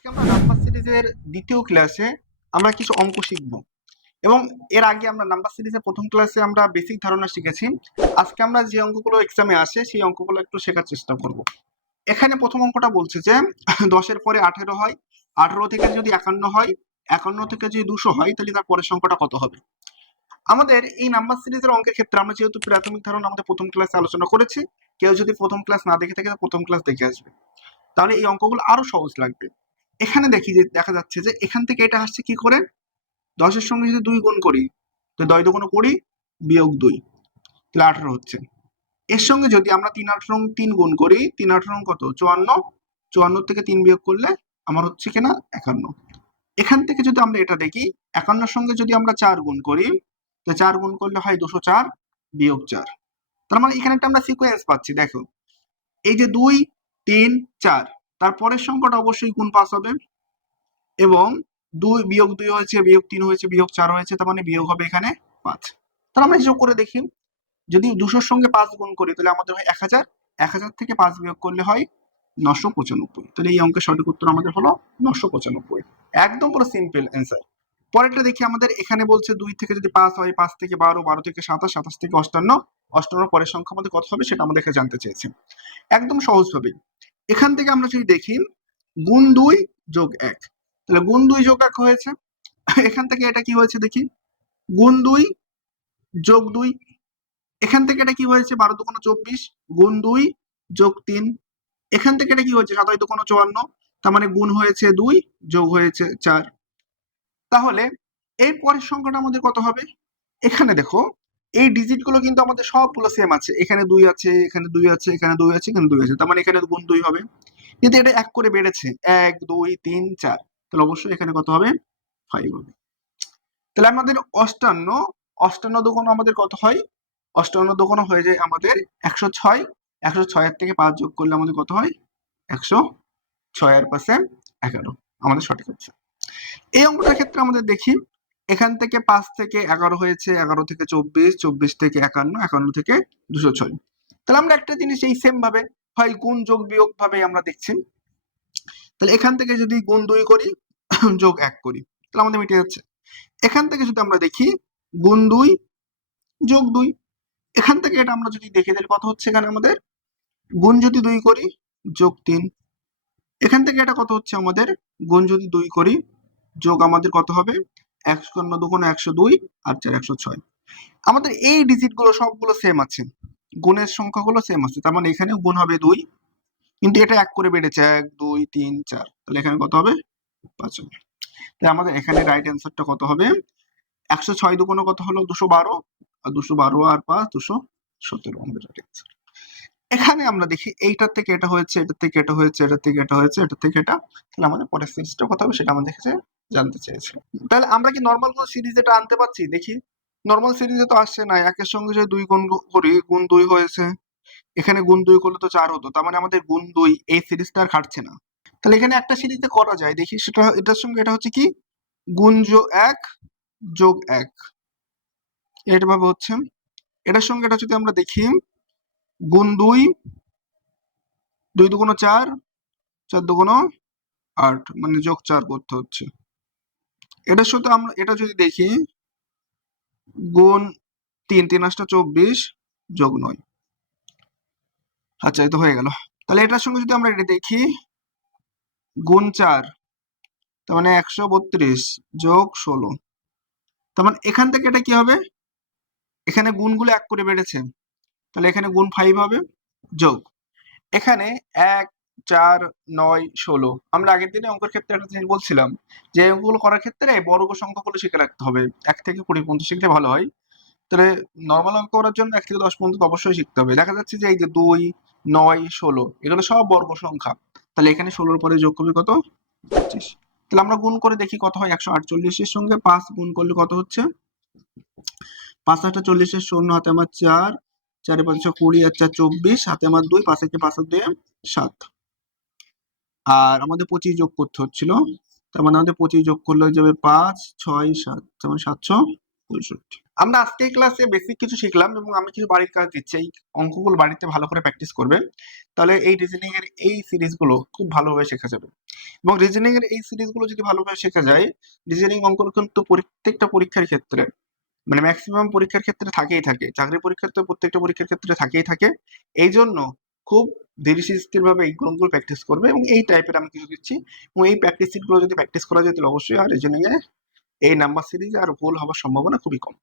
আজকে আমরা নাম্বার সিরিজের দ্বিতীয় ক্লাসে আমরা কিছু অঙ্ক শিখব এবং এর আগে আমরা নাম্বার সিরিজের প্রথম ক্লাসে আমরা বেসিক ধারণা শিখেছি। আজকে আমরা যে অঙ্কগুলো এক্সামে আসে সেই অঙ্কগুলো একটু শেখার চেষ্টা করব। এখানে প্রথম অঙ্কটা বলছে যে 10-এর পরে 18 হয়, 18 থেকে যদি 51 হয়, 51 থেকে যদি 200 হয়, তাহলে তার পরের সংখ্যাটা কত হবে? আমাদের এই নাম্বার সিরিজের অঙ্কের ক্ষেত্রে আমরা যেহেতু প্রাথমিক ধারণা আমাদের প্রথম ক্লাসে আলোচনা করেছি, কেউ যদি প্রথম ক্লাস না দেখে থাকে প্রথম ক্লাস দেখে আসবে, তাহলে এই অঙ্কগুলো আরো সহজ লাগবে। এখানে দেখি যে দেখা যাচ্ছে যে এখান থেকে এটা আসছে কি করে, 10-এর সঙ্গে যদি 2 গুণ করি, তো 2 দুগুণ 20 বিয়োগ 2, তাহলে 18 হচ্ছে। এর সঙ্গে যদি আমরা 3 গুণ করি, 3 কত 54, 54 থেকে 3 বিয়োগ করলে আমার হচ্ছে কিনা 51। এখান থেকে যদি আমরা এটা দেখি, 51-র সঙ্গে যদি আমরা 4 গুণ করি, তো 4 গুণ করলে হয় 204 বিয়োগ 4। তার মানে এখানে একটা আমরা সিকোয়েন্স পাচ্ছি। দেখো, এই যে 2 3 4, তারপরের সংখ্যাটা অবশ্যই গুণ 5 হবে, এবং 2 বিয়োগ 2 হয়েছে, বিয়োগ 3 হয়েছে, বিয়োগ 4 হয়েছে, তার মানে বিয়োগ হবে এখানে 5। তাহলে আমরা হিসাব করে দেখি, যদি 200-র সঙ্গে 5 গুণ করি তাহলে আমাদের হয় 1000, 1000 থেকে 5 বিয়োগ করলে হয় 995। তাহলে এই অঙ্কের সঠিক উত্তর আমাদের হলো 995। একদম পুরো সিম্পল অ্যান্সার। পরেরটা দেখি, আমাদের এখানে বলছে 2 থেকে যদি 5 হয়, 5 থেকে 12, 12 থেকে 27, 27 থেকে 58, 58 পরের সংখ্যা আমাদের কত হবে সেটা আমাদেরকে জানতে চেয়েছে। একদম সহজভাবে এখান থেকে আমরা যদি দেখি, গুণ 2 যোগ 1, তাহলে গুণ 2 যোগ 1 হয়েছে। এখান থেকে এটা কি হয়েছে দেখি, গুণ 2 যোগ 2, এখান থেকে এটা কি হয়েছে 12 দুগুণ 24, গুণ 2 যোগ 3, এখান থেকে এটা কি হয়েছে 27 দুগুণ 54, তার মানে গুণ হয়েছে 2 যোগ হয়েছে 4। তাহলে এর পরের সংখ্যাটা আমাদের কত হবে? এখানে দেখো, এই ডিজিট গুলো কিন্তু আমাদের সবগুলো সেম আছে, এখানে 2 আছে, এখানে 2 আছে, এখানে 2 আছে, এখানে 2 আছে, তার মানে এখানে গুণ 2 হবে। কিন্তু এটা 1 করে বেড়েছে, 1 2 3 4, তাহলে অবশ্যই এখানে কত হবে? 5 হবে। তাহলে আমাদের 58, 58 দুগুণ আমাদের কত হয়? 58 দুগুণ হয়ে যায় আমাদের 106, 106 এর থেকে 5 যোগ করলে আমাদের কত হয়? 106 এর পাশে 11 আমাদের সঠিক উত্তর। এই অঙ্কটার ক্ষেত্রে আমাদের দেখি, এখান থেকে 5 থেকে 11 হয়েছে, 11 থেকে 24, 24 থেকে 51, 51 থেকে 206। তাহলে আমরা একটা জিনিস এই সেম ভাবে হয় গুণ যোগ বিয়োগ ভাবে আমরা দেখছি। তাহলে এখান থেকে যদি গুণ 2 করি, যোগ 1 করি, তাহলে আমাদের মিটে যাচ্ছে। এখান থেকে যদি আমরা দেখি গুণ 2 যোগ 2, এখান থেকে এটা আমরা যদি দেখি তাহলে কত হচ্ছে এখানে আমাদের, গুণ যদি 2 করি যোগ 3, এখান থেকে এটা কত হচ্ছে আমাদের, গুণ যদি 2 করি যোগ আমাদের কত হবে, 1 দুগুণ 102 আর 4 106। আমাদের এই ডিজিট গুলো সবগুলো সেম আছে, গুণের সংখ্যাগুলো সেম আছে, তার মানে এখানেও গুণ হবে 2, কিন্তু এটা 1 করে বেড়েছে, 1 2 3 4, তাহলে এখানে কত হবে? 5 হবে। তাহলে আমাদের এখানে রাইট অ্যান্সারটা কত হবে? 106 দুগুণ কত হলো? 212, আর 212 আর 5 217 আমাদের রাইট অ্যান্সার। এখানে আমরা দেখি এইটার থেকে এটা হয়েছে, এটার থেকে এটা হয়েছে, এটার থেকে এটা হয়েছে, এটার থেকে এটা, তাহলে আমাদের পরের সিরিজটা কত হবে সেটা আমাদের কাছে জানতে চেয়েছিল। তাহলে আমরা কি নরমাল কোন সিরিজ এটা আনতে পারছি? দেখি, নরমাল সিরিজে তো আসছে না। একের সঙ্গে যদি 2 গুণ করি, গুণ 2 হয়েছে, এখানে গুণ 2 করলে তো 4 হতো, তার মানে আমাদের গুণ 2 এই সিরিজটা আর খাটছে না। তাহলে এখানে একটা সিরিজে করা যায়, দেখি সেটা, এটার সঙ্গে এটা হচ্ছে কি, গুণ 1 যোগ 1, এটা ভাবে হচ্ছে। এটার সঙ্গে এটা যদি আমরা দেখি, গুণ 2, 2 দুগুণ 4, 4 দুগুণ 8, মানে যোগ 4 করতে হচ্ছে। এটার সাথে আমরা এটা যদি দেখি, গুণ 3, 3 8 24 যোগ 9, আচ্ছা এই তো হয়ে গেল। তাহলে এটার সঙ্গে যদি আমরা এটা দেখি, গুণ 4, তার মানে 132 যোগ 16, তার মানে এখান থেকে এটা কি হবে, এখানে গুণগুলো 1 করে বেড়েছে, তাহলে এখানে গুণ 5 হবে, যোগ এখানে 1 4 9 16। আমরা আগের দিনে অঙ্কের ক্ষেত্রে একটা জিনিস বলছিলাম যে অঙ্কগুলো করার ক্ষেত্রে বর্গ সংখ্যাগুলো শিখে রাখতে হবে, 1 থেকে 20 পর্যন্ত শিখলে ভালো হয়। তাহলে নর্মাল অঙ্ক করার জন্য 1 থেকে 10 পর্যন্ত অবশ্যই শিখতে হবে। দেখা যাচ্ছে যে এই যে 2 9 16 এগুলো সব বর্গ সংখ্যা, তাহলে এখানে 16 পরে যোগ করবে কত? 25। তাহলে আমরা গুণ করে দেখি কত হয়। 148 এর সঙ্গে 5 গুণ করলে কত হচ্ছে? 5 8 40 এর 0, হাতে আমার 4, 4 5 20 আর 4 24, হাতে আমার 2, 5 একে 5 আর 2 7, আর আমাদের 25 যোগ করতে হচ্ছিল, তার মানে আমাদের 25 যোগ করলে হয়ে যাবে 5 6 7, তার মানে 765। আমরা আজকে এই ক্লাসে বেসিক কিছু শিখলাম এবং আমি কিছু বাড়ির কাজ দিচ্ছি। এই অঙ্কগুলো বাড়িতে ভালো করে প্র্যাকটিস করবে, তাহলে এই রিজনিং এর এই সিরিজগুলো খুব ভালোভাবে শেখা যাবে। এবং রিজনিং এর এই সিরিজগুলো যদি ভালোভাবে শেখা যায়, রিজনিং অঙ্কগুলো কিন্তু প্রত্যেকটা পরীক্ষার ক্ষেত্রে মানে ম্যাক্সিমাম পরীক্ষার ক্ষেত্রে থাকেই থাকে, চাকরি পরীক্ষার তো প্রত্যেকটা পরীক্ষার ক্ষেত্রে থাকেই থাকে। এই জন্য খুব ধীরে স্থির ভাবে এই গুলো প্র্যাকটিস করবে এবং এই টাইপের আমি কিছু দিচ্ছি, এবং এই প্র্যাকটিস গুলো যদি প্র্যাকটিস করা যায় তাহলে অবশ্যই আর রিজনিং এ এই নাম্বার সিরিজে আর ভুল হওয়ার সম্ভাবনা খুবই কম।